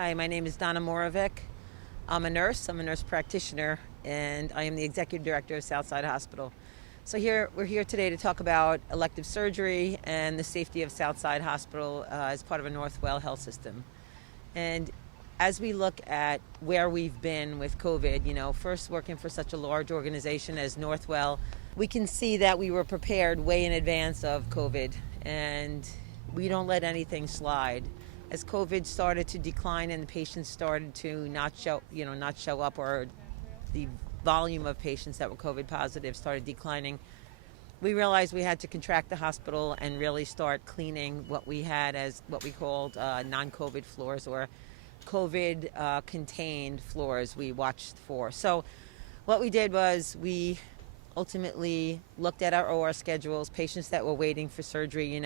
Hi, my name is Donna Moravick. I'm a nurse practitioner, and I am the executive director of Southside Hospital. So we're here today to talk about elective surgery and the safety of Southside Hospital as part of a Northwell health system. And as we look at where we've been with COVID, first working for such a large organization as Northwell, we can see that we were prepared way in advance of COVID, and we don't let anything slide. As COVID started to decline and the patients started to not show up, or the volume of patients that were COVID positive started declining, we realized we had to contract the hospital and really start cleaning what we had as what we called non-COVID floors, or COVID contained floors we watched for. So what we did was we ultimately looked at our OR schedules, patients that were waiting for surgery.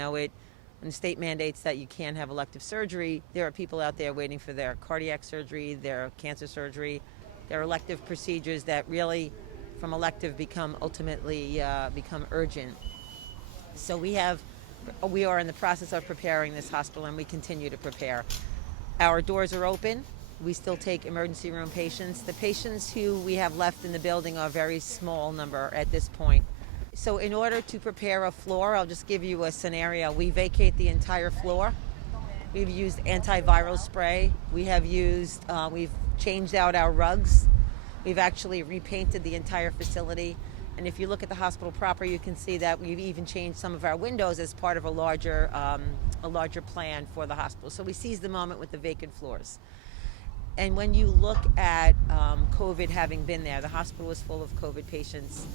When the state mandates that you can't have elective surgery, there are people out there waiting for their cardiac surgery, their cancer surgery, their elective procedures that really, from elective, become urgent. So we are in the process of preparing this hospital, and we continue to prepare. Our doors are open. We still take emergency room patients. The patients who we have left in the building are a very small number at this point. So in order to prepare a floor, I'll just give you a scenario. We vacate the entire floor. We've used antiviral spray. We've changed out our rugs. We've actually repainted the entire facility. And if you look at the hospital proper, you can see that we've even changed some of our windows as part of a larger plan for the hospital. So we seized the moment with the vacant floors. And when you look at COVID having been there, the hospital was full of COVID patients.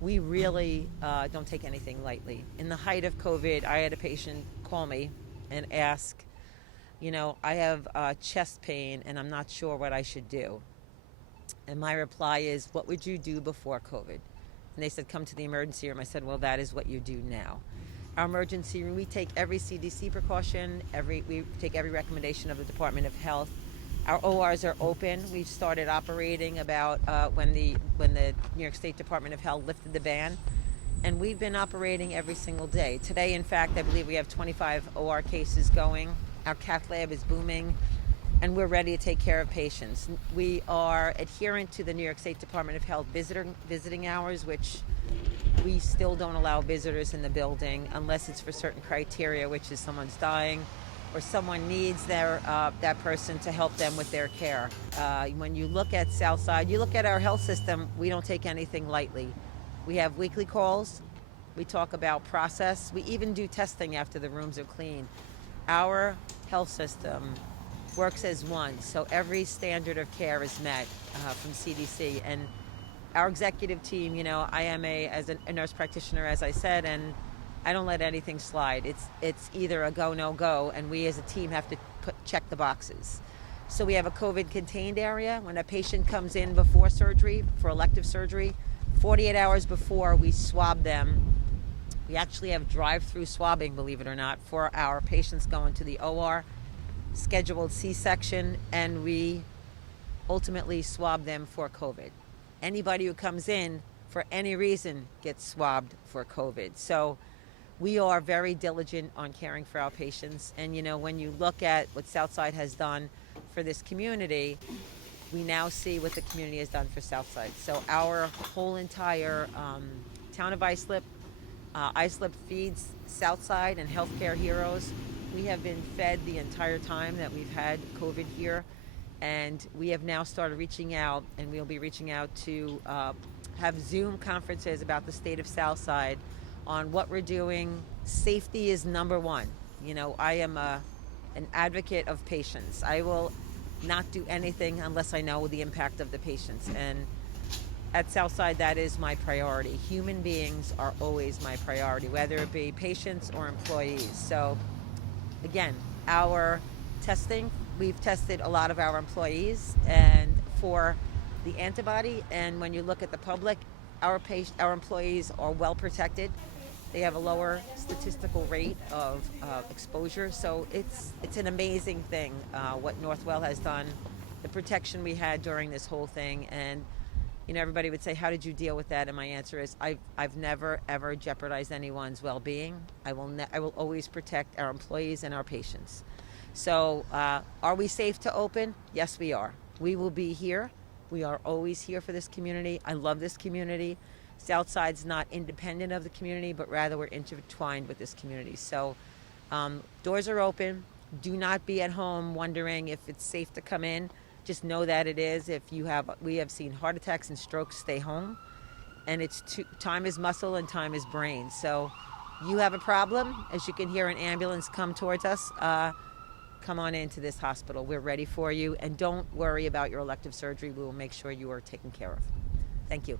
We really don't take anything lightly. In the height of COVID, I had a patient call me and ask, I have chest pain and I'm not sure what I should do. And my reply is, what would you do before COVID? And they said, come to the emergency room. I said, well, that is what you do now. Our emergency room, we take every CDC precaution, we take every recommendation of the Department of Health. Our ORs are open. We've started operating about when the New York State Department of Health lifted the ban, and we've been operating every single day. Today, in fact, I believe we have 25 OR cases going. Our cath lab is booming, and we're ready to take care of patients. We are adherent to the New York State Department of Health visiting hours, which we still don't allow visitors in the building unless it's for certain criteria, which is someone's dying, or someone needs that person to help them with their care. When you look at Southside, you look at our health system, we don't take anything lightly. We have weekly calls. We talk about process. We even do testing after the rooms are clean. Our health system works as one, so every standard of care is met from CDC. And our executive team, I am a nurse practitioner, as I said, and I don't let anything slide. It's either a go, no go, and we as a team have to check the boxes. So we have a COVID contained area. When a patient comes in before surgery, for elective surgery, 48 hours before, we swab them. We actually have drive-through swabbing, believe it or not, for our patients going to the OR, scheduled C-section, and we ultimately swab them for COVID. Anybody who comes in for any reason gets swabbed for COVID. So we are very diligent on caring for our patients. And, when you look at what Southside has done for this community, we now see what the community has done for Southside. So our whole entire town of Islip feeds Southside and healthcare heroes. We have been fed the entire time that we've had COVID here. And we have now started reaching out, and we'll be reaching out to have Zoom conferences about the state of Southside on what we're doing. Safety is number one. I am an advocate of patients. I will not do anything unless I know the impact of the patients. And at Southside, that is my priority. Human beings are always my priority, whether it be patients or employees. So again, our testing, we've tested a lot of our employees and for the antibody. And when you look at the public, our employees are well protected. They have a lower statistical rate of exposure. So it's an amazing thing what Northwell has done, the protection we had during this whole thing. And everybody would say, how did you deal with that? And my answer is, I've never, ever jeopardized anyone's well-being. I will always protect our employees and our patients. So, are we safe to open? Yes, we are. We will be here. We are always here for this community. I love this community. Southside's not independent of the community, but rather we're intertwined with this community. So, doors are open. Do not be at home wondering if it's safe to come in. Just know that it is. We have seen heart attacks and strokes. Stay home, and time is muscle and time is brain. So, you have a problem. As you can hear an ambulance come towards us. Come on into this hospital. We're ready for you, and don't worry about your elective surgery. We will make sure you are taken care of. Thank you.